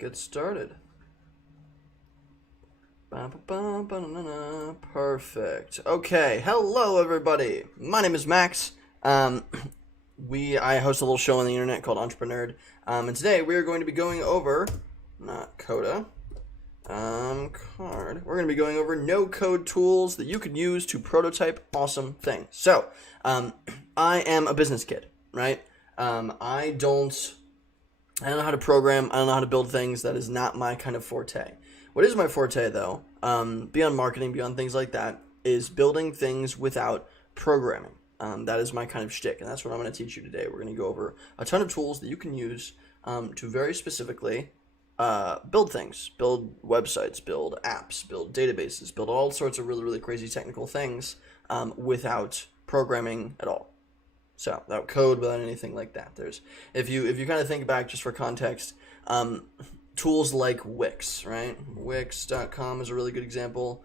get started. Perfect. Okay, hello everybody. My name is Max. I host a little show on the internet called Entrepreneurship. And today we are going to be going over, not Coda, Card. We're going to be going over no-code tools that you can use to prototype awesome things. So, I am a business kid, right? I don't know how to program. I don't know how to build things. That is not my kind of forte. What is my forte, though, beyond marketing, beyond things like that, is building things without programming. That is my kind of shtick, and that's what I'm going to teach you today. We're going to go over a ton of tools that you can use to very specifically build things, build websites, build apps, build databases, build all sorts of really, really crazy technical things without programming at all. So without code, without anything like that. If you kind of think back, just for context, tools like Wix, right? Wix.com is a really good example.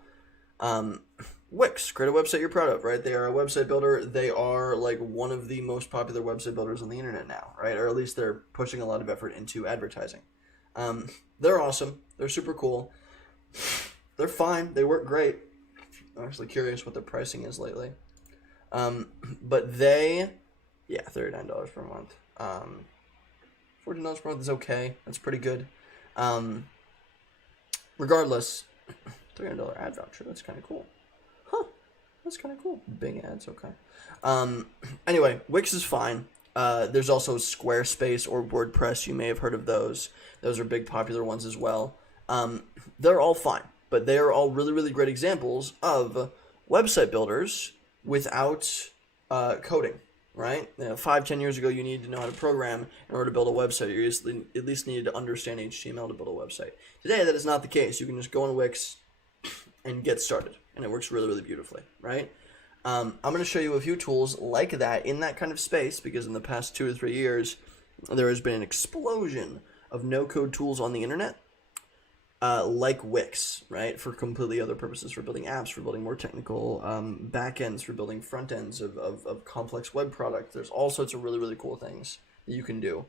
Wix, create a website you're proud of, right? They are a website builder. They are like one of the most popular website builders on the internet now, right? Or at least they're pushing a lot of effort into advertising. They're awesome. They're super cool. They're fine. They work great. I'm actually curious what their pricing is lately. But they, yeah, $39 per month. $14 per month is okay. That's pretty good. Regardless, $300 ad voucher. That's kind of cool. Huh. That's kind of cool. Bing ads. Okay. Anyway, Wix is fine. There's also Squarespace or WordPress. You may have heard of those. Those are big popular ones as well. They're all fine, but they are all really, really great examples of website builders without coding, right? 5-10 years ago, you needed to know how to program in order to build a website. You at least needed to understand HTML to build a website. Today, that is not the case. You can just go on Wix and get started, and it works really, really beautifully, right? I'm going to show you a few tools like that in that kind of space, because in the past 2 or 3 years, there has been an explosion of no-code tools on the internet, like Wix, right, for completely other purposes, for building apps, for building more technical backends, for building front ends of complex web products. There's all sorts of really, really cool things that you can do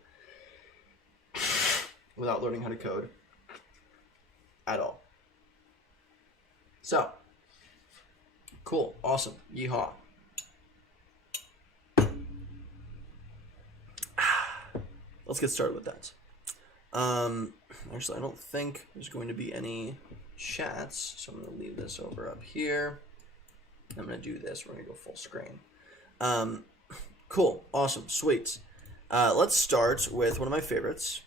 without learning how to code at all. So, cool, awesome, yeehaw. Let's get started with that. Actually, I don't think there's going to be any chats, so I'm going to leave this over up here. I'm going to do this. We're going to go full screen. Cool, awesome, sweet. Let's start with one of my favorites.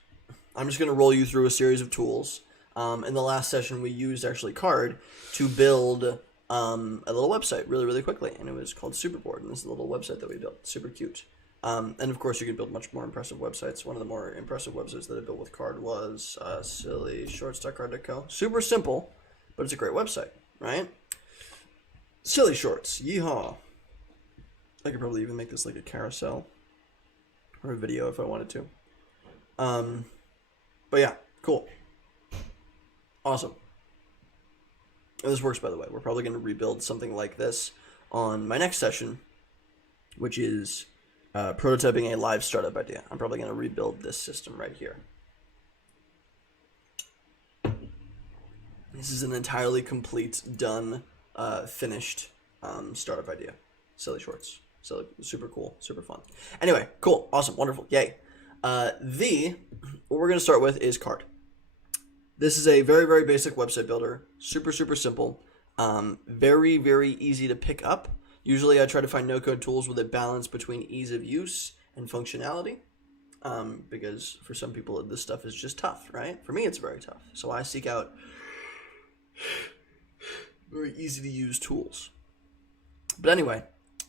I'm just going to roll you through a series of tools. In the last session, we used actually Card to build a little website really, really quickly, and it was called Superboard, and this is a little website that we built. Super cute. And of course, you can build much more impressive websites. One of the more impressive websites that I built with Card was sillyshorts.card.co. Super simple, but it's a great website, right? Silly Shorts, yeehaw. I could probably even make this like a carousel or a video if I wanted to. But yeah, cool. Awesome. And this works, by the way. We're probably going to rebuild something like this on my next session, which is prototyping a live startup idea. I'm probably going to rebuild this system right here. This is an entirely complete, done, finished startup idea. Silly Shorts. So super cool, super fun. Anyway, cool, awesome, wonderful, yay. What we're going to start with is Card. This is a very, very basic website builder. Super, super simple. Very, very easy to pick up. Usually I try to find no-code tools with a balance between ease of use and functionality, because for some people this stuff is just tough, right? For me, it's very tough. So I seek out very easy-to-use tools. But anyway,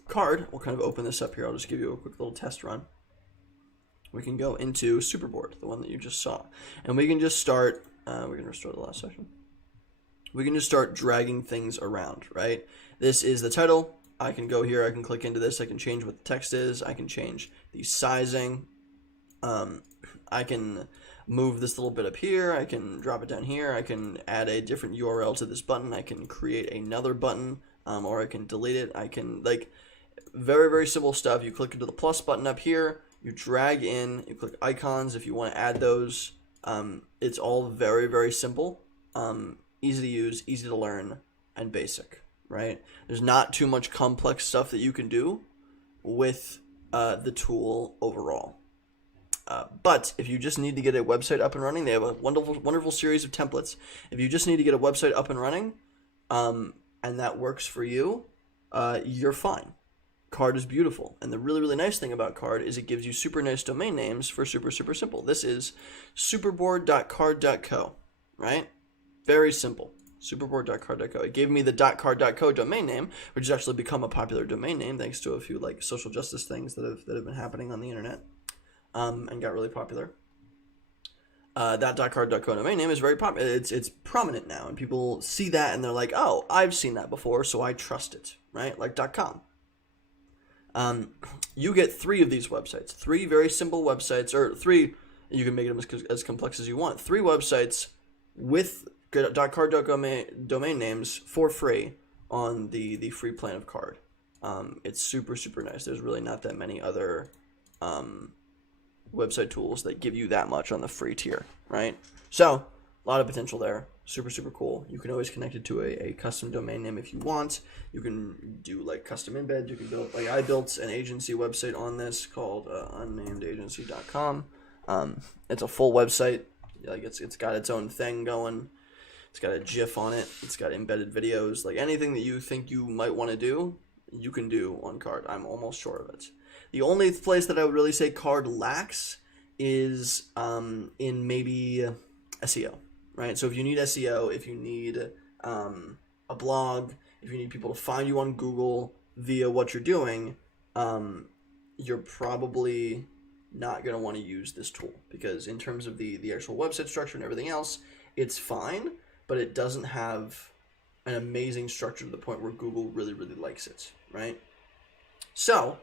Card, we'll kind of open this up here. I'll just give you a quick little test run. We can go into Superboard, the one that you just saw, and we can just start, we're going to restore the last session. We can just start dragging things around, right? This is the title. I can go here, I can click into this, I can change what the text is, I can change the sizing, I can move this little bit up here, I can drop it down here, I can add a different URL to this button, I can create another button, or I can delete it, I can, like, very, very simple stuff. You click into the plus button up here, you drag in, you click icons if you want to add those, It's all very, very simple, easy to use, easy to learn, and basic, right? There's not too much complex stuff that you can do with the tool overall. But if you just need to get a website up and running, they have a wonderful series of templates. If you just need to get a website up and running, and that works for you, you're fine. Card is beautiful. And the really, really nice thing about Card is it gives you super nice domain names for super, super simple. This is superboard.card.co, right? Very simple. Superboard.card.co. It gave me the .card.co domain name, which has actually become a popular domain name thanks to a few like social justice things that have been happening on the internet, and got really popular. That .card.co domain name is very popular. It's prominent now, and people see that and they're like, oh, I've seen that before, so I trust it, right? Like .com. You get 3 of these websites, 3 very simple websites, or 3, you can make them as complex as you want, 3 websites with .card.co domain names for free on the free plan of Card. It's super, super nice. There's really not that many other website tools that give you that much on the free tier, right? So, a lot of potential there. Super, super cool. You can always connect it to a custom domain name if you want. You can do like custom embeds. You can build, like I built an agency website on this called unnamedagency.com. It's a full website. Like it's got its own thing going. It's got a GIF on it. It's got embedded videos. Like anything that you think you might want to do, you can do on Card. I'm almost sure of it. The only place that I would really say Card lacks is in maybe SEO, right? So if you need SEO, if you need a blog, if you need people to find you on Google via what you're doing, you're probably not going to want to use this tool, because in terms of the actual website structure and everything else, it's fine, but it doesn't have an amazing structure to the point where Google really, really likes it, right? So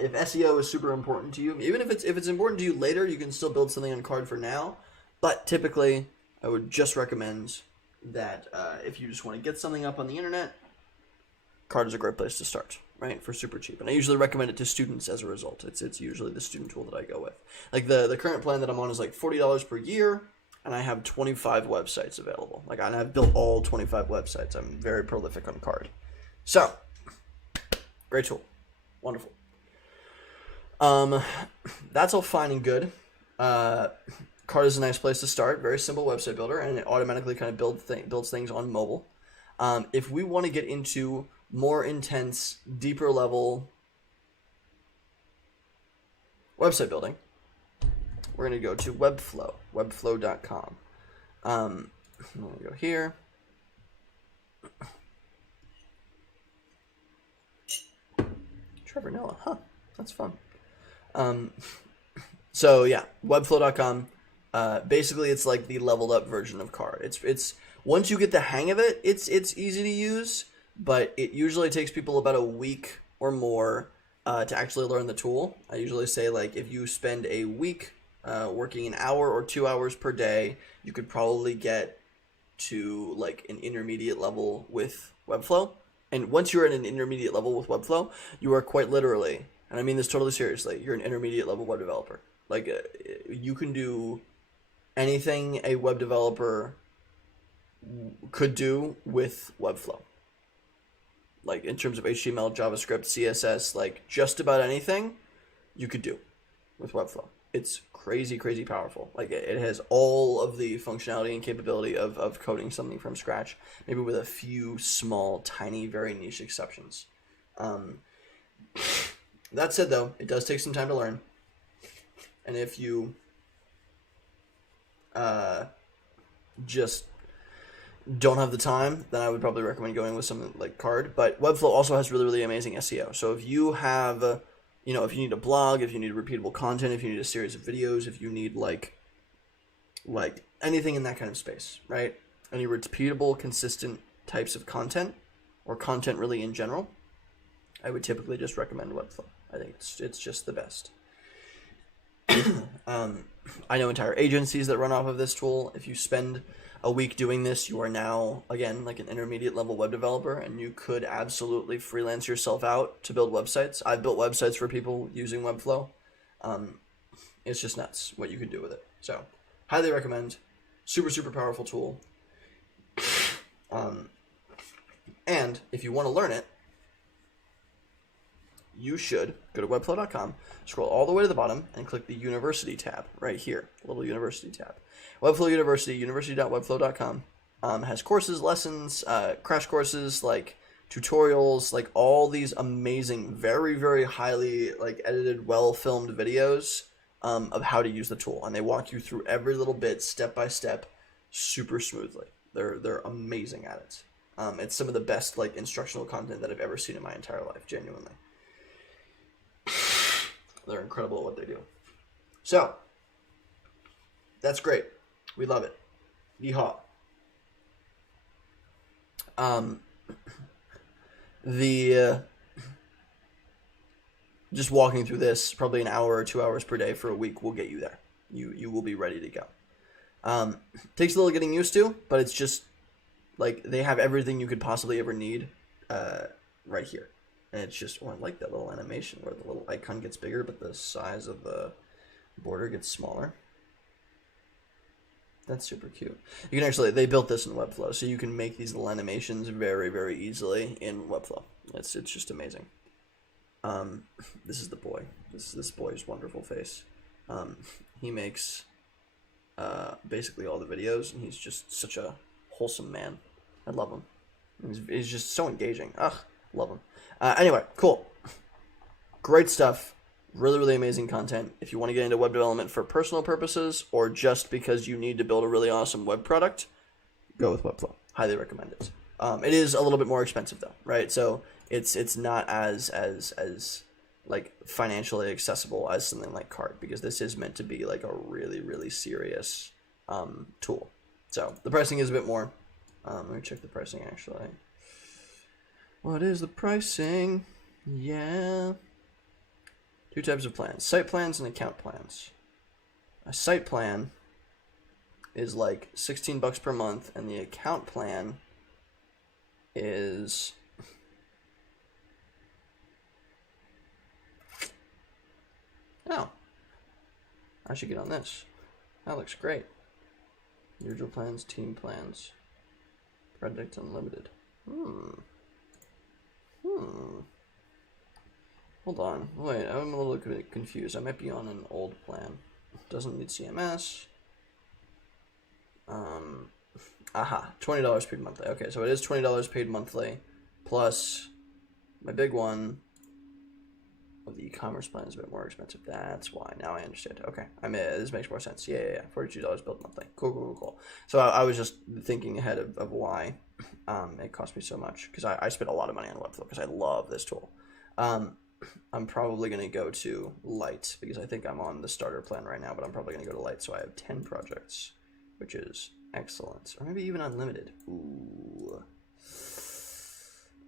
if SEO is super important to you, even if it's important to you later, you can still build something on Card for now. But typically, I would just recommend that if you just want to get something up on the internet, Card is a great place to start, right? For super cheap. And I usually recommend it to students as a result. It's usually the student tool that I go with. Like the current plan that I'm on is like $40 per year, and I have 25 websites available. Like I've built all 25 websites. I'm very prolific on Card. So, great tool. Wonderful. That's all fine and good. Card is a nice place to start. Very simple website builder, and it automatically kind of builds things on mobile. If we want to get into more intense, deeper level website building, we're going to go to Webflow, webflow.com. I'm going to go here. Trevor Noah, huh? That's fun. So yeah, webflow.com. Basically, it's like the leveled up version of Card. It's once you get the hang of it, it's easy to use, but it usually takes people about a week or more to actually learn the tool. I usually say like if you spend a week working an hour or 2 hours per day, you could probably get to like an intermediate level with Webflow. And once you're at an intermediate level with Webflow, you are quite literally, and I mean this totally seriously, you're an intermediate level web developer. Like you can do anything a web developer could do with Webflow. Like in terms of HTML, JavaScript, CSS, like just about anything you could do with Webflow. It's crazy, crazy powerful. Like it has all of the functionality and capability of coding something from scratch, maybe with a few small, tiny, very niche exceptions. That said, though, it does take some time to learn. And if you just don't have the time, then I would probably recommend going with something like Card. But Webflow also has really, really amazing SEO. So if you have, if you need a blog, if you need repeatable content, if you need a series of videos, if you need like anything in that kind of space, right? Any repeatable, consistent types of content, or content really in general, I would typically just recommend Webflow. I think it's just the best. I know entire agencies that run off of this tool. If you spend a week doing this, you are now, again, like an intermediate level web developer, and you could absolutely freelance yourself out to build websites. I've built websites for people using Webflow. It's just nuts what you can do with it. So Highly recommend. Super, super powerful tool. And if you want to learn it, you should go to webflow.com, scroll all the way to the bottom, and click the University tab right here, the little University tab. Webflow University, university.webflow.com, has courses, lessons, crash courses, like tutorials, like all these amazing, very, very highly like edited, well-filmed videos of how to use the tool, and they walk you through every little bit, step by step, super smoothly. They're amazing at it. It's some of the best like instructional content that I've ever seen in my entire life, genuinely. They're incredible at what they do. So, that's great. We love it. Yeehaw. Just walking through this, probably an hour or 2 hours per day for a week will get you there. You will be ready to go. Takes a little getting used to, but it's just like they have everything you could possibly ever need right here. And it's just, I like that little animation where the little icon gets bigger, but the size of the border gets smaller. That's super cute. You can actually, they built this in Webflow, so you can make these little animations very, very easily in Webflow. It's just amazing. This is the boy. This boy's wonderful face. He makes basically all the videos, and he's just such a wholesome man. I love him. He's just so engaging. Ugh, love him. Anyway, cool. Great stuff. Really, really amazing content. If you want to get into web development for personal purposes or just because you need to build a really awesome web product, go with Webflow. Highly recommend it. It is a little bit more expensive though, right? So it's not as like financially accessible as something like Cart, because this is meant to be like a really, really serious tool. So the pricing is a bit more. Let me check the pricing actually. What is the pricing? Yeah. Two types of plans, site plans and account plans. A site plan is like $16 per month, and the account plan is I should get on this. That looks great. Usual plans, team plans, project unlimited. Hold on, wait, I'm a little bit confused. I might be on an old plan. Doesn't need CMS. $20 paid monthly. Okay, so it is $20 paid monthly, plus my big one of the e-commerce plan is a bit more expensive. That's why. Now I understand. Okay, this makes more sense. Yeah. $42 billed monthly. Cool. So I was just thinking ahead of why it cost me so much, because I spent a lot of money on Webflow because I love this tool. I'm probably going to go to Lite because I think I'm on the starter plan right now, but I'm probably going to go to Lite, so I have 10 projects, which is excellent. Or maybe even unlimited. Ooh.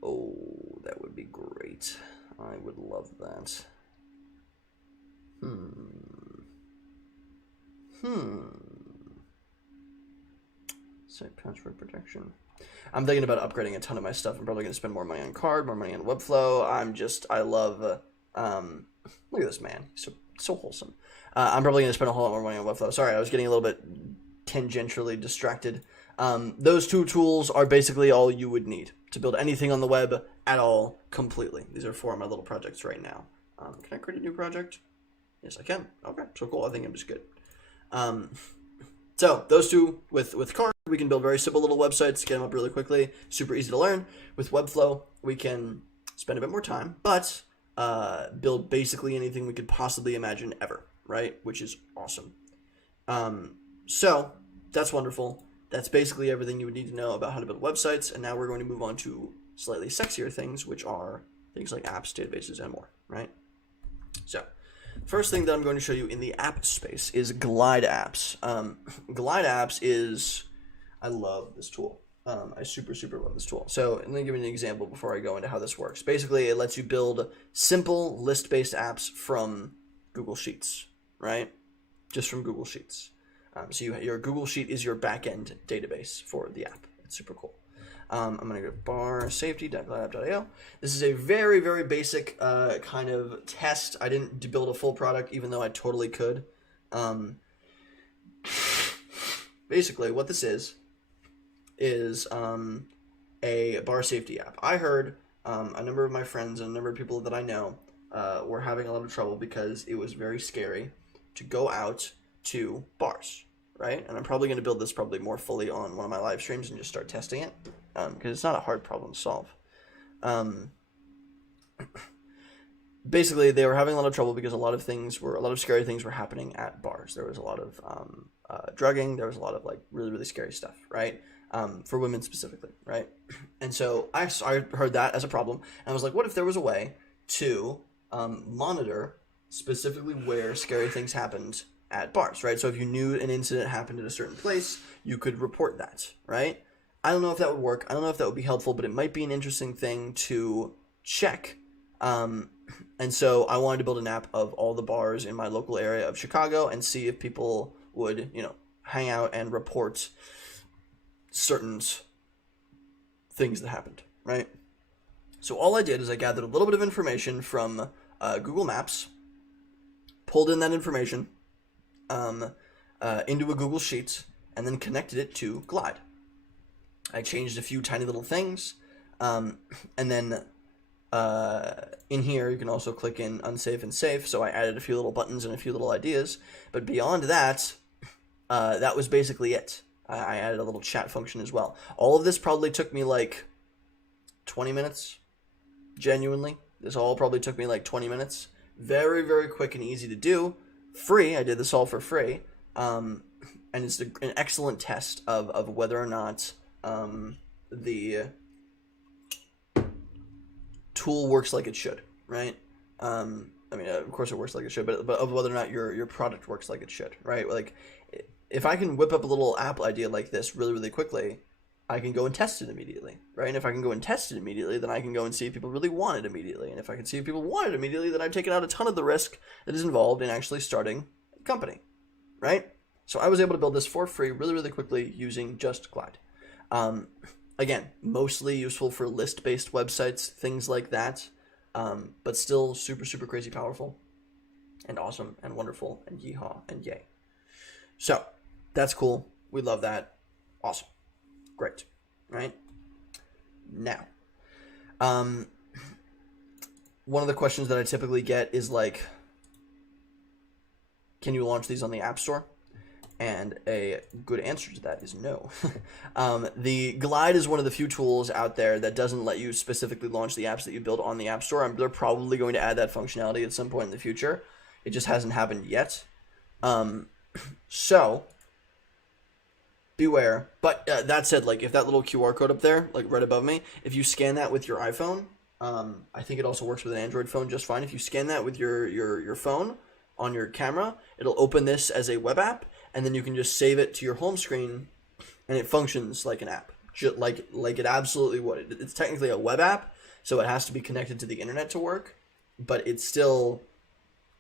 Oh, that would be great. I would love that. Site password protection. I'm thinking about upgrading a ton of my stuff. I'm probably going to spend more money on Card, more money on Webflow. I love, look at this man. He's so wholesome. I'm probably going to spend a whole lot more money on Webflow. Sorry, I was getting a little bit tangentially distracted. Those two tools are basically all you would need to build anything on the web at all completely. These are 4 of my little projects right now. Can I create a new project? Yes, I can. Okay, so cool. I think I'm just good. So those two with Card, we can build very simple little websites, get them up really quickly, super easy to learn. With Webflow, we can spend a bit more time, but build basically anything we could possibly imagine ever, right? Which is awesome. So that's wonderful. That's basically everything you would need to know about how to build websites. And now we're going to move on to slightly sexier things, which are things like apps, databases, and more, right? So first thing that I'm going to show you in the app space is Glide Apps. Glide Apps is, I love this tool. I super love this tool. So let me give you an example before I go into how this works. Basically, it lets you build simple list-based apps from Google Sheets, right? Just from Google Sheets. So your Google Sheet is your backend database for the app. It's super cool. I'm going to go bar safety.glideapp.io. This is a very, very basic kind of test. I didn't build a full product, even though I totally could. basically what this is a bar safety app. I heard a number of my friends and a number of people that I know were having a lot of trouble because it was very scary to go out to bars, right? And I'm probably going to build this probably more fully on one of my live streams and just start testing it because it's not a hard problem to solve. Basically, they were having a lot of trouble because a lot of scary things were happening at bars. There was a lot of drugging. There was a lot of like really, really scary stuff, right? For women specifically, right? And so I heard that as a problem, and I was like, what if there was a way to monitor specifically where scary things happened at bars, right? So if you knew an incident happened at a certain place, you could report that, right? I don't know if that would work. I don't know if that would be helpful, but it might be an interesting thing to check. And so I wanted to build an app of all the bars in my local area of Chicago and see if people would, hang out and report certain things that happened, right? So all I did is I gathered a little bit of information from Google Maps, pulled in that information into a Google Sheets, and then connected it to Glide. I changed a few tiny little things, and then in here you can also click in unsafe and safe, so I added a few little buttons and a few little ideas, but beyond that, that was basically it. I added a little chat function as well. All of this probably took me like 20 minutes, genuinely. This all probably took me like 20 minutes. Very, very quick and easy to do. Free, I did this all for free. And it's an excellent test of whether or not the tool works like it should, right? Of course it works like it should, but of whether or not your product works like it should, right? Like, if I can whip up a little app idea like this really, really quickly, I can go and test it immediately, right? And if I can go and test it immediately, then I can go and see if people really want it immediately. And if I can see if people want it immediately, then I've taken out a ton of the risk that is involved in actually starting a company, right? So I was able to build this for free really, really quickly using just Glide. Again, mostly useful for list-based websites, things like that, but still super, super crazy powerful and awesome and wonderful and yeehaw and yay. So that's cool. We love that. Awesome. Great. Right? Now, one of the questions that I typically get is like, can you launch these on the App Store? And a good answer to that is no. The Glide is one of the few tools out there that doesn't let you specifically launch the apps that you build on the App Store. They're probably going to add that functionality at some point in the future. It just hasn't happened yet. So beware. But that said, like if that little QR code up there, like right above me, if you scan that with your iPhone, I think it also works with an Android phone just fine. If you scan that with your phone on your camera, it'll open this as a web app, and then you can just save it to your home screen, and it functions like an app, just like it absolutely would. It's technically a web app, so it has to be connected to the internet to work, but it still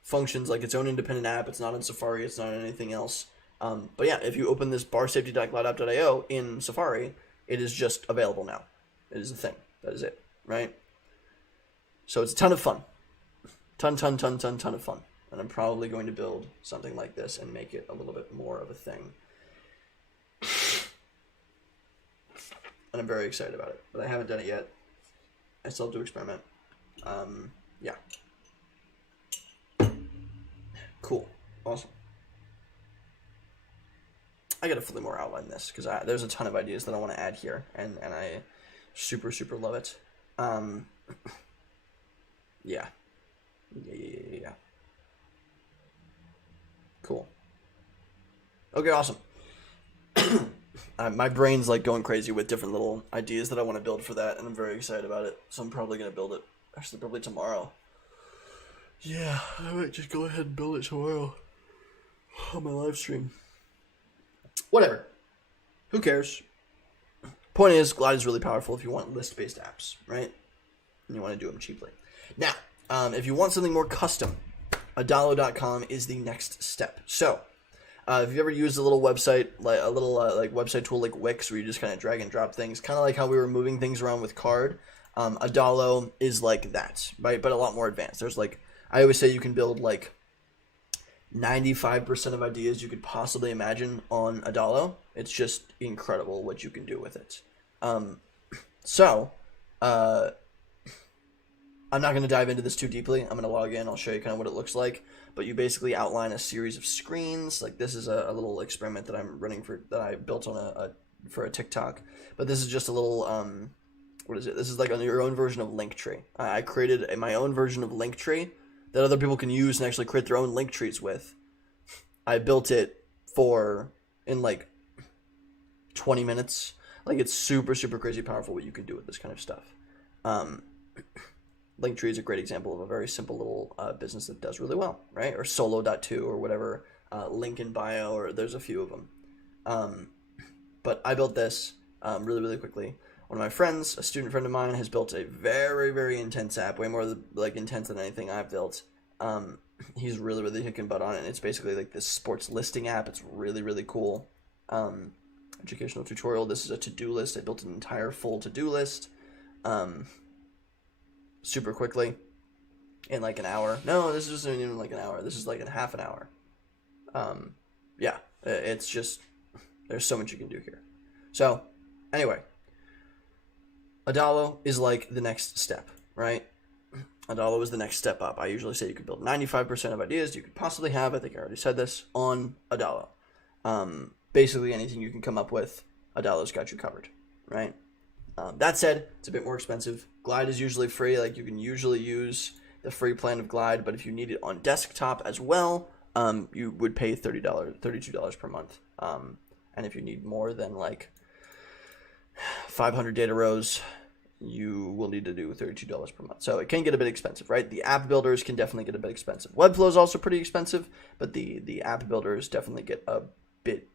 functions like its own independent app. It's not in Safari. It's not on anything else. But yeah, if you open this barsafety.glideapp.io in Safari, it is just available now. It is a thing. That is it, right? So it's a ton of fun. Ton of fun. And I'm probably going to build something like this and make it a little bit more of a thing. And I'm very excited about it, but I haven't done it yet. I still have to experiment. Yeah. Cool. Awesome. I gotta fully more outline this because there's a ton of ideas that I want to add here, and I super love it. Yeah. Cool. Okay, awesome. My brain's like going crazy with different little ideas that I want to build for that, and I'm very excited about it. So I'm probably gonna build it. Actually, probably tomorrow. Yeah, I might just go ahead and build it tomorrow on my live stream. Whatever. Who cares? Point is, Glide is really powerful if you want list-based apps, right? And you want to do them cheaply. Now, if you want something more custom, Adalo.com is the next step. So, if you ever used a little website, like a little like website tool like Wix, where you just kind of drag and drop things, kind of like how we were moving things around with Card, Adalo is like that, right? But a lot more advanced. There's like, I always say you can build like 95% of ideas you could possibly imagine on Adalo. It's just incredible what you can do with it. So, I'm not going to dive into this too deeply. I'm going to log in. I'll show you kind of what it looks like. But you basically outline a series of screens. Like this is a little experiment that I'm running that I built on for a TikTok. But this is just a little, what is it? This is like on your own version of Linktree. I created my own version of Linktree that other people can use and actually create their own link trees with. I built it in like 20 minutes. Like it's super, super crazy powerful what you can do with this kind of stuff. Linktree is a great example of a very simple little business that does really well, right? Or Solo.to or whatever, link in bio, or there's a few of them. But I built this really, really quickly. One of my friends, a student friend of mine, has built a very, very intense app, way more like intense than anything I've built. He's really, really kicking butt on it. And it's basically like this sports listing app. It's really, really cool. Educational tutorial. This is a to-do list. I built an entire full to-do list. Super quickly in like an hour. No, this isn't even like an hour. This is like in half an hour. Yeah, it's just, there's so much you can do here. So anyway, Adalo is like the next step, right? Adalo is the next step up. I usually say you could build 95% of ideas you could possibly have. I think I already said this on Adalo. Basically anything you can come up with, Adalo's got you covered, right? That said, it's a bit more expensive. Glide is usually free. Like you can usually use the free plan of Glide, but if you need it on desktop as well, you would pay $32 per month. And if you need more than like 500 data rows, you will need to do $32 per month. So it can get a bit expensive, right? The app builders can definitely get a bit expensive. Webflow is also pretty expensive, but the app builders definitely get a bit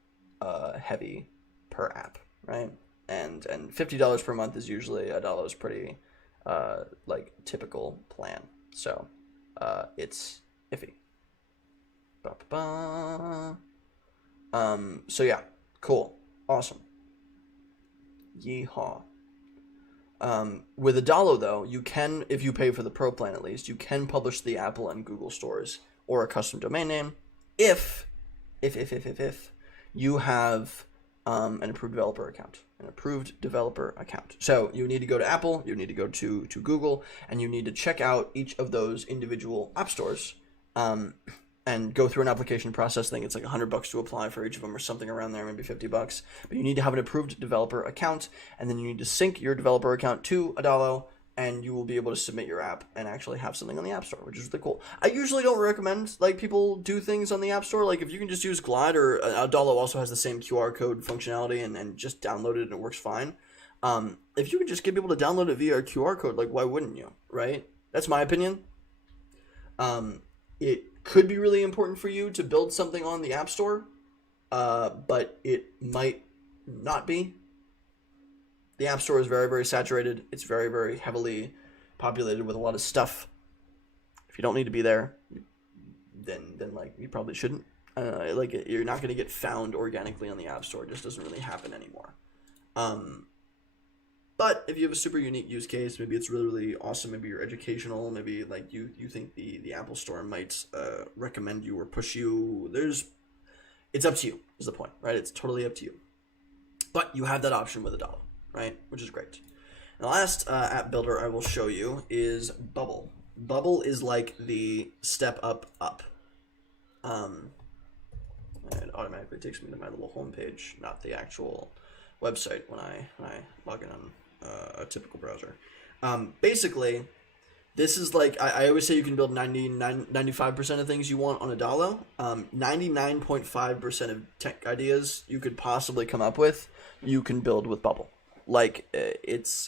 heavy per app, right? And $50 per month is usually Adalo's pretty like typical plan. So it's iffy. So yeah, cool, awesome, yeehaw. With Adalo though, you can, if you pay for the pro plan at least, you can publish the Apple and Google stores or a custom domain name if you have an approved developer account. So you need to go to Apple, you need to go to Google, and you need to check out each of those individual app stores and go through an application process. I think it's like $100 to apply for each of them or something around there, maybe $50. But you need to have an approved developer account, and then you need to sync your developer account to Adalo, and you will be able to submit your app and actually have something on the App Store, which is really cool. I usually don't recommend like people do things on the App Store. Like if you can just use Glide, or Adalo also has the same QR code functionality, and just download it and it works fine. If you can just get people to download it via a QR code, like why wouldn't you, right? That's my opinion. It could be really important for you to build something on the App Store, but it might not be. The App Store is very, very saturated. It's very, very heavily populated with a lot of stuff. If you don't need to be there, then like you probably shouldn't. Like you're not going to get found organically on the App Store. It just doesn't really happen anymore. But if you have a super unique use case, maybe it's really, really awesome. Maybe you're educational. Maybe like you think the Apple Store might recommend you or push you. It's up to you is the point, right? It's totally up to you. But you have that option with Adalo, right? Which is great. And the last app builder I will show you is Bubble. Bubble is like the step up. It automatically takes me to my little homepage, not the actual website when I log in on a typical browser. Basically, this is like, I always say you can build 95% of things you want on Adalo. 99.5% of tech ideas you could possibly come up with, you can build with Bubble. Like, it's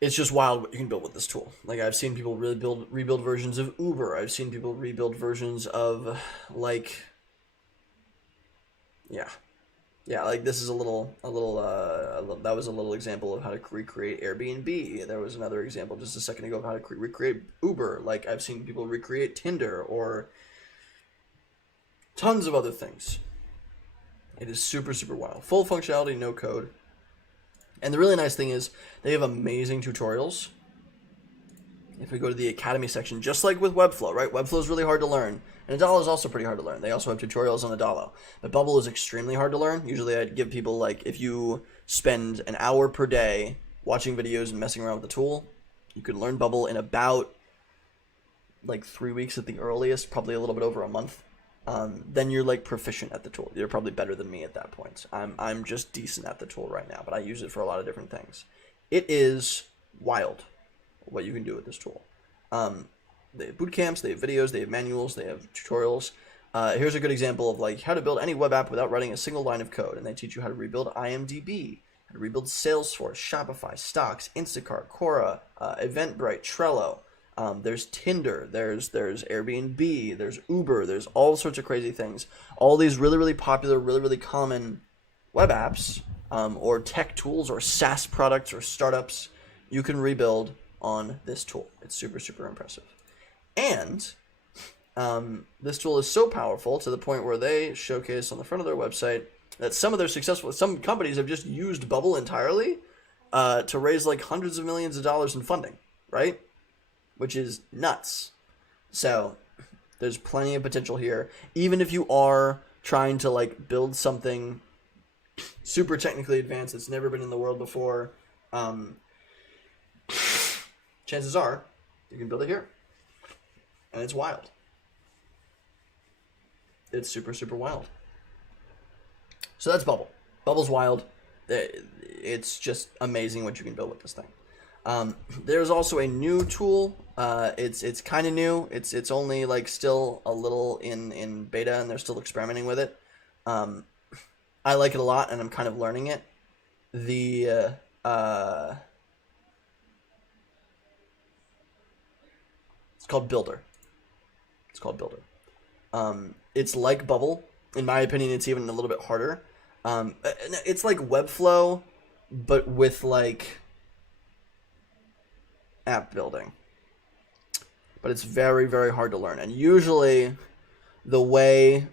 just wild what you can build with this tool. Like, I've seen people really rebuild versions of Uber. I've seen people rebuild versions of, like, yeah, like this is that was a little example of how to recreate Airbnb. There was another example just a second ago of how to recreate Uber. Like, I've seen people recreate Tinder or tons of other things. It is super, super wild. Full functionality, no code. And the really nice thing is they have amazing tutorials. if we go to the Academy section, just like with Webflow, right? Webflow is really hard to learn, and Adalo is also pretty hard to learn. They also have tutorials on Adalo, but Bubble is extremely hard to learn. Usually I'd give people, like, if you spend an hour per day watching videos and messing around with the tool, you can learn Bubble in about like 3 weeks at the earliest, probably a little bit over a month. Then you're like proficient at the tool. You're probably better than me at that point. I'm just decent at the tool right now, but I use it for a lot of different things. It is wild what you can do with this tool. They have boot camps, they have videos, they have manuals, they have tutorials. Here's a good example of like how to build any web app without writing a single line of code, and they teach you how to rebuild IMDb, how to rebuild Salesforce, Shopify, Stocks, Instacart, Quora, Eventbrite, Trello. There's Tinder, there's Airbnb, there's Uber, there's all sorts of crazy things. All these really, really popular, really, really common web apps, or tech tools, or SaaS products, or startups, you can rebuild on this tool. It's super, super impressive. And this tool is so powerful to the point where they showcase on the front of their website that some companies have just used Bubble entirely to raise like hundreds of millions of dollars in funding, right? Which is nuts. So there's plenty of potential here. Even if you are trying to like build something super technically advanced that's never been in the world before, chances are you can build it here. And it's wild. It's super, super wild. So that's Bubble. Bubble's wild. It's just amazing what you can build with this thing. There's also a new tool. It's kind of new. It's only like still a little in beta, and they're still experimenting with it. I like it a lot, and I'm kind of learning it. It's called Builder. It's like Bubble. In my opinion, it's even a little bit harder. It's like Webflow, but with like app building. But it's very, very hard to learn. And usually the way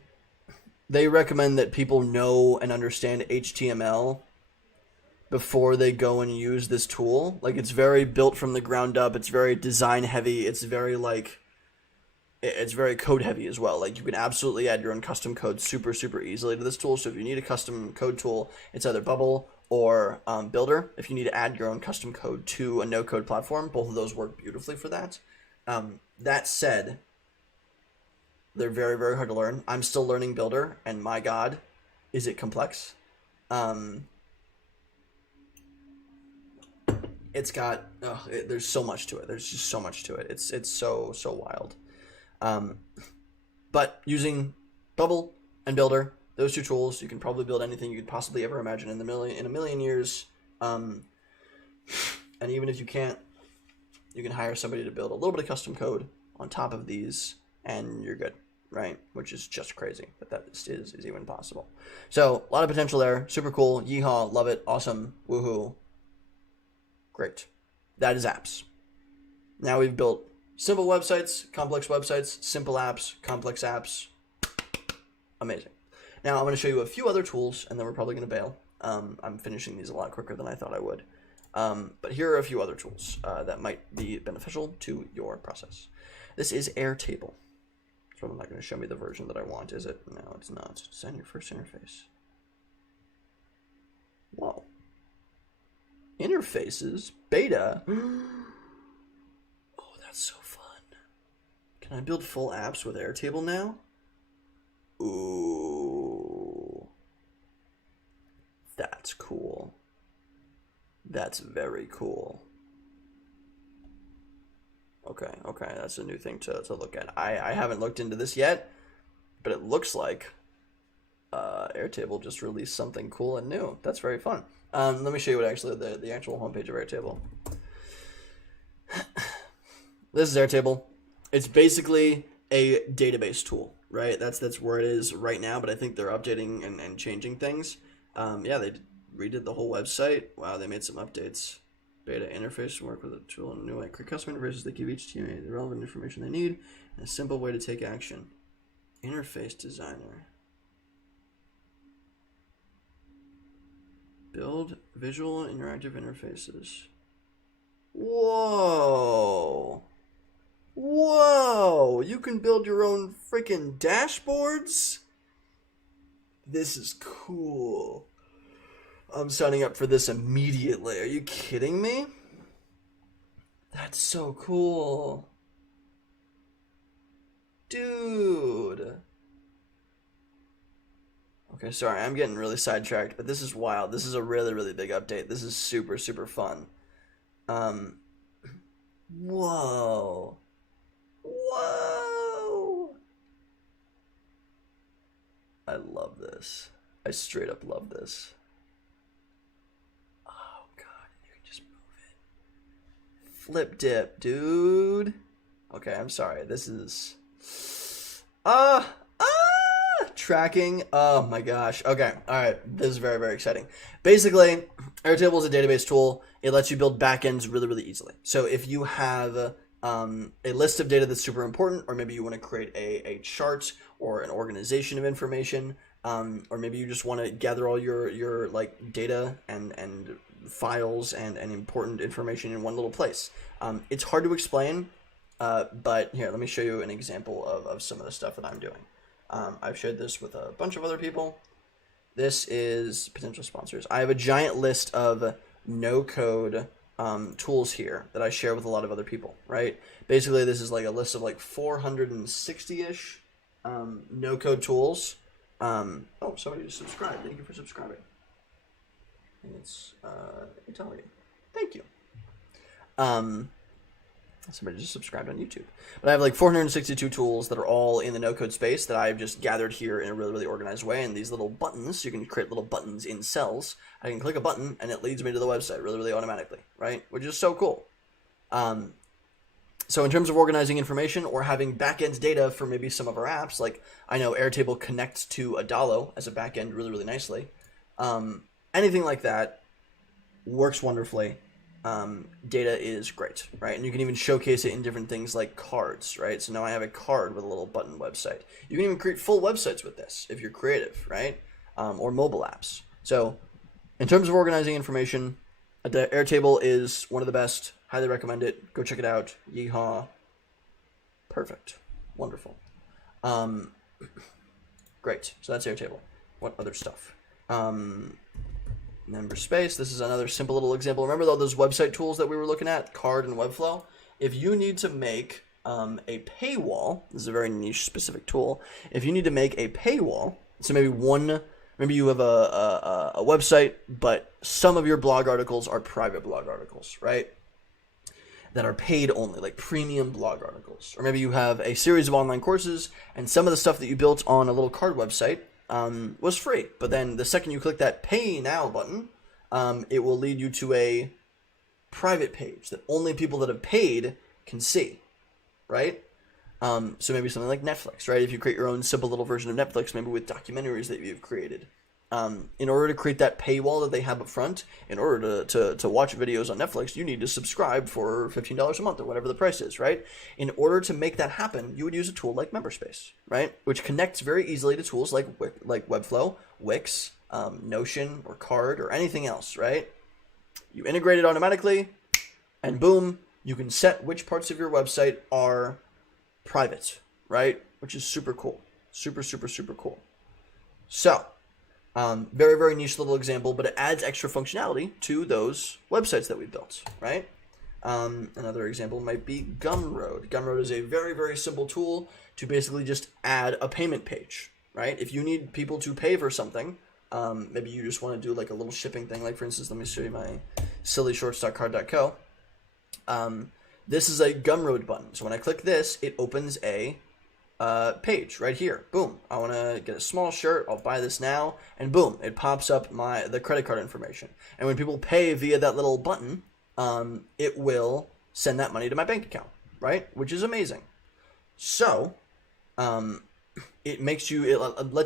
they recommend that people know and understand HTML before they go and use this tool. Like, it's very built from the ground up. It's very design heavy. It's very code heavy as well. Like, you can absolutely add your own custom code super, super easily to this tool. So if you need a custom code tool, it's either Bubble or Builder. If you need to add your own custom code to a no-code platform, both of those work beautifully for that. That said, they're very, very hard to learn. I'm still learning Builder, and my God, is it complex. It's got, there's so much to it. There's just so much to it. It's so, so wild. But using Bubble and Builder, those two tools, you can probably build anything you could possibly ever imagine in a million years. And even if you can't, you can hire somebody to build a little bit of custom code on top of these, and you're good, right? Which is just crazy, but that is even possible. So a lot of potential there. Super cool. Yeehaw. Love it. Awesome. Woohoo. Great. That is apps. Now we've built simple websites, complex websites, simple apps, complex apps. Amazing. Now I'm going to show you a few other tools, and then we're probably going to bail. I'm finishing these a lot quicker than I thought I would. But here are a few other tools that might be beneficial to your process. This is Airtable. So I'm not going to show me the version that I want, is it? No, it's not. Design your first interface. Whoa. Interfaces? Beta? Oh, that's so fun. Can I build full apps with Airtable now? Ooh. That's cool. That's very cool. Okay, that's a new thing to look at. I haven't looked into this yet, but it looks like Airtable just released something cool and new. That's very fun. Let me show you what actually the actual homepage of Airtable. This is Airtable. It's basically a database tool, right? That's where it is right now, but I think they're updating and changing things. Yeah, they redid the whole website. Wow, they made some updates. Beta interface to work with a tool in a new way. Create custom interfaces that give each teammate the relevant information they need and a simple way to take action. Interface designer. Build visual interactive interfaces. Whoa. Whoa! You can build your own freaking dashboards? This is cool. I'm signing up for this immediately. Are you kidding me? That's so cool. Dude. Okay, sorry, I'm getting really sidetracked, but this is wild. This is a really, really big update. This is super, super fun. Um, Whoa. Whoa. I love this. I straight up love this. Oh, God, you can just move it. Flip dip, dude. Okay, I'm sorry. This is... tracking. Oh my gosh. Okay. All right. This is very, very exciting. Basically, Airtable is a database tool. It lets you build backends really, really easily. So if you have a list of data that's super important, or maybe you want to create a chart or an organization of information, or maybe you just want to gather all your like data and files and important information in one little place. It's hard to explain, but here, let me show you an example of some of the stuff that I'm doing. I've shared this with a bunch of other people. This is potential sponsors. I have a giant list of no-code tools here that I share with a lot of other people, right? Basically, this is like a list of like 460-ish no-code tools. Oh, somebody just subscribed. Thank you for subscribing. It's Italia. Thank you. Somebody just subscribed on YouTube. But I have like 462 tools that are all in the no-code space that I've just gathered here in a really, really organized way. And these little buttons, you can create little buttons in cells. I can click a button and it leads me to the website really, really automatically, right? Which is so cool. So in terms of organizing information or having backend data for maybe some of our apps, like I know Airtable connects to Adalo as a backend really, really nicely. Anything like that works wonderfully. Data is great, right? And you can even showcase it in different things like cards, right? So now I have a card with a little button website. You can even create full websites with this if you're creative, right? Or mobile apps. So in terms of organizing information, Airtable is one of the best. Highly recommend it. Go check it out. Yeehaw. Perfect. Wonderful. Great. So that's Airtable. What other stuff? Member space. This is another simple little example. Remember all those website tools that we were looking at, Card and Webflow? If you need to make a paywall, this is a very niche specific tool. If you need to make a paywall, so maybe you have a website, but some of your blog articles are private blog articles, right? That are paid only, like premium blog articles. Or maybe you have a series of online courses and some of the stuff that you built on a little card website was free. But then the second you click that pay now button, it will lead you to a private page that only people that have paid can see, right? So maybe something like Netflix, right? If you create your own simple little version of Netflix, maybe with documentaries that you've created. In order to create that paywall that they have up front, in order to watch videos on Netflix, you need to subscribe for $15 a month or whatever the price is, right? In order to make that happen, you would use a tool like MemberSpace, right? Which connects very easily to tools like Webflow, Wix, Notion, or Card, or anything else, right? You integrate it automatically, and boom, you can set which parts of your website are private, right? Which is super cool. Super, super, super cool. So, very, very niche little example, but it adds extra functionality to those websites that we built, right? Another example might be Gumroad. Gumroad is a very, very simple tool to basically just add a payment page, right? If you need people to pay for something, maybe you just want to do like a little shipping thing. Like for instance, let me show you my sillyshorts.card.co. This is a Gumroad button. So when I click this, it opens a page right here. Boom. I want to get a small shirt. I'll buy this now. And boom, it pops up the credit card information. And when people pay via that little button, it will send that money to my bank account, right? Which is amazing. So, it lets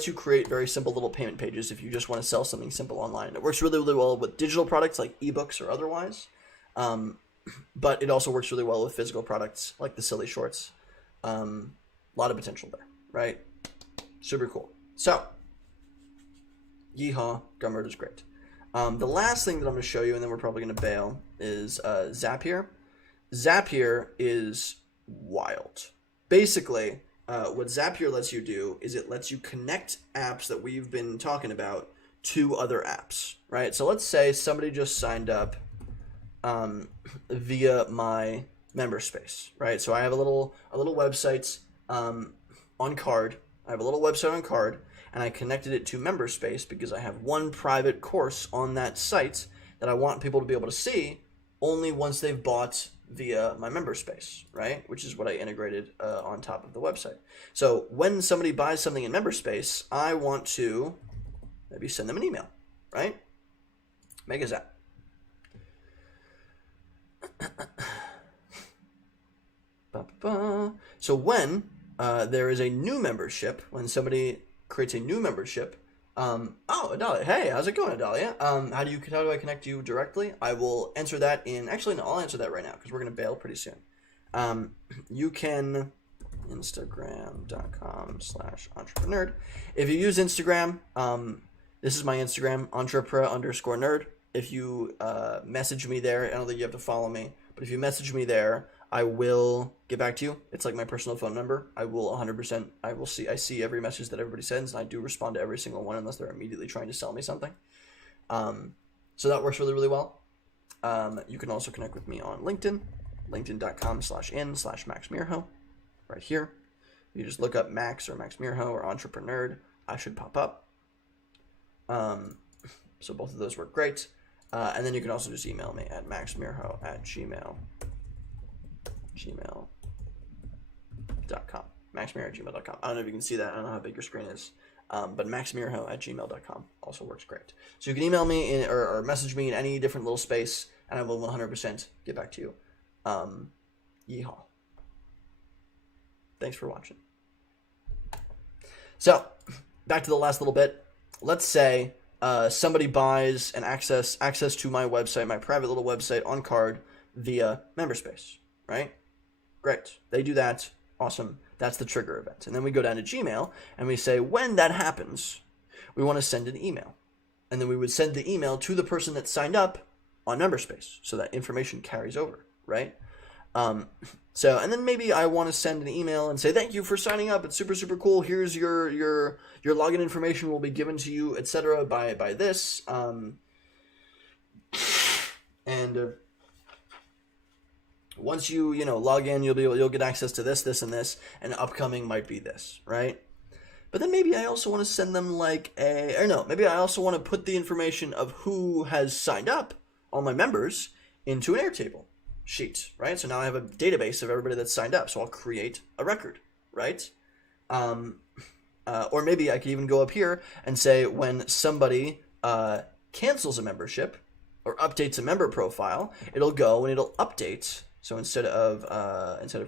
you create very simple little payment pages if you just want to sell something simple online. It works really, really well with digital products like ebooks or otherwise. But it also works really well with physical products like the Silly Shorts. A lot of potential there, right? Super cool. So, yeehaw, Gumroad is great. The last thing that I'm going to show you, and then we're probably going to bail, is Zapier. Zapier is wild. Basically, what Zapier lets you do is it lets you connect apps that we've been talking about to other apps, right? So let's say somebody just signed up via my member space, right? So I have a little website on Card. I have a little website on Card, and I connected it to member space because I have one private course on that site that I want people to be able to see only once they've bought via my member space, right? Which is what I integrated on top of the website. So when somebody buys something in member space, I want to maybe send them an email, right? Make a Zap. So when there is a new membership, when somebody creates a new membership, oh, Adalia, hey, how's it going, Adalia? How do I connect you directly? I will answer that actually, no, I'll answer that right now because we're going to bail pretty soon. You can Instagram.com/entrepreneur. If you use Instagram, this is my Instagram, entrepreneur_nerd. If you message me there, I don't think you have to follow me, but if you message me there, I will get back to you. It's like my personal phone number. I will 100%, I see every message that everybody sends, and I do respond to every single one unless they're immediately trying to sell me something. So that works really, really well. You can also connect with me on LinkedIn, linkedin.com/in/maxmirho, right here. You just look up Max or Max Mirho or Entrepreneur. I should pop up. So both of those work great. And then you can also just email me at maxmirho@gmail.com. maxmirho@gmail.com. I don't know if you can see that. I don't know how big your screen is. But maxmirho@gmail.com also works great. So you can email me or message me in any different little space, and I will 100% get back to you. Yeehaw. Thanks for watching. So, back to the last little bit. Let's say somebody buys an access to my website, my private little website on Card via MemberSpace, right? Great. They do that. Awesome. That's the trigger event. And then we go down to Gmail and we say, when that happens, we want to send an email. And then we would send the email to the person that signed up on MemberSpace so that information carries over, right? And then maybe I want to send an email and say, thank you for signing up. It's super, super cool. Here's your login information will be given to you, etc. by this. Once you log in, you'll get access to this, and this, and upcoming might be this, right? But then maybe I also want to send them maybe I also want to put the information of who has signed up, all my members, into an Airtable sheet, right? So now I have a database of everybody that's signed up, so I'll create a record, right? Or maybe I could even go up here and say when somebody cancels a membership or updates a member profile, it'll go and it'll update. So instead of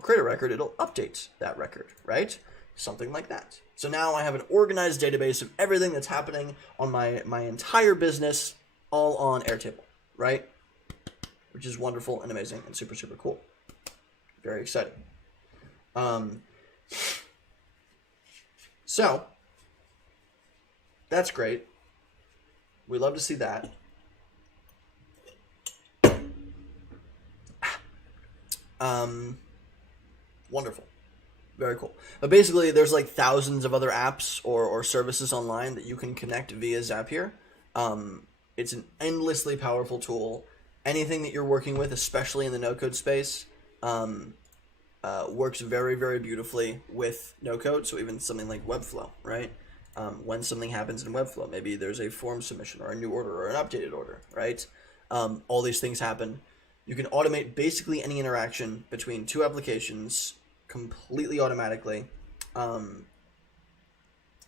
create a record, it'll update that record, right? Something like that. So now I have an organized database of everything that's happening on my entire business, all on Airtable, right? Which is wonderful and amazing and super, super cool. Very exciting. So that's great. We love to see that. Wonderful. Very cool. But basically, there's like thousands of other apps or services online that you can connect via Zapier. It's an endlessly powerful tool. Anything that you're working with, especially in the no-code space, works very, very beautifully with no-code. So even something like Webflow, right? When something happens in Webflow, maybe there's a form submission or a new order or an updated order, right? All these things happen. You can automate basically any interaction between two applications completely automatically,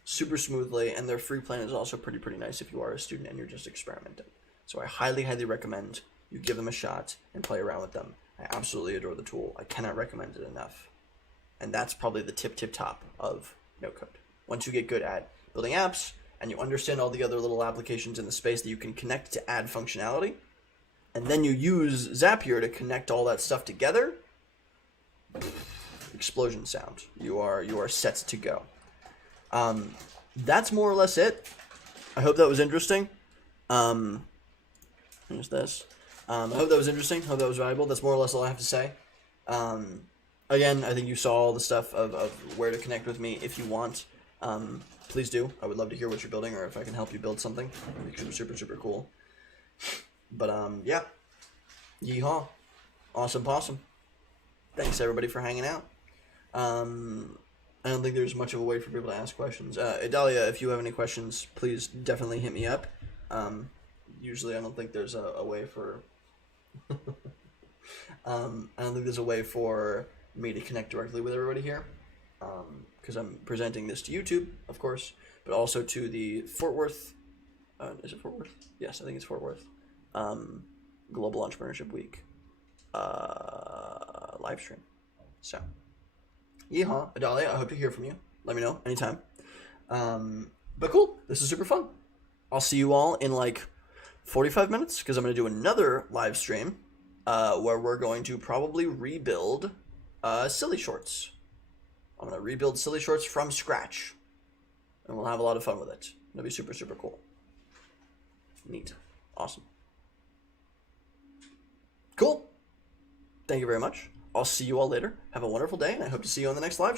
super smoothly, and their free plan is also pretty nice if you are a student and you're just experimenting. So I highly, highly recommend you give them a shot and play around with them. I absolutely adore the tool. I cannot recommend it enough. And that's probably the tip top of no code. Once you get good at building apps and you understand all the other little applications in the space that you can connect to add functionality, and then you use Zapier to connect all that stuff together, explosion sound. You are set to go. That's more or less it. I hope that was interesting. Here's this. I hope that was interesting. Hope that was valuable. That's more or less all I have to say. again, I think you saw all the stuff of where to connect with me. If you want, please do. I would love to hear what you're building, or if I can help you build something. It'd be super, super cool. But, yeah. Yeehaw. Awesome possum. Thanks, everybody, for hanging out. I don't think there's much of a way for people to ask questions. Idalia, if you have any questions, please definitely hit me up. Usually I don't think there's a way for... I don't think there's a way for me to connect directly with everybody here. Because I'm presenting this to YouTube, of course, but also to the Fort Worth... is it Fort Worth? Yes, I think it's Fort Worth. Global Entrepreneurship Week live stream. So, yeehaw, Adalia, I hope to hear from you. Let me know anytime. But cool, this is super fun. I'll see you all in like 45 minutes because I'm going to do another live stream where we're going to probably rebuild Silly Shorts. I'm going to rebuild Silly Shorts from scratch, and we'll have a lot of fun with it. It'll be super, super cool. Neat. Awesome. Cool. Thank you very much. I'll see you all later. Have a wonderful day, and I hope to see you on the next live stream.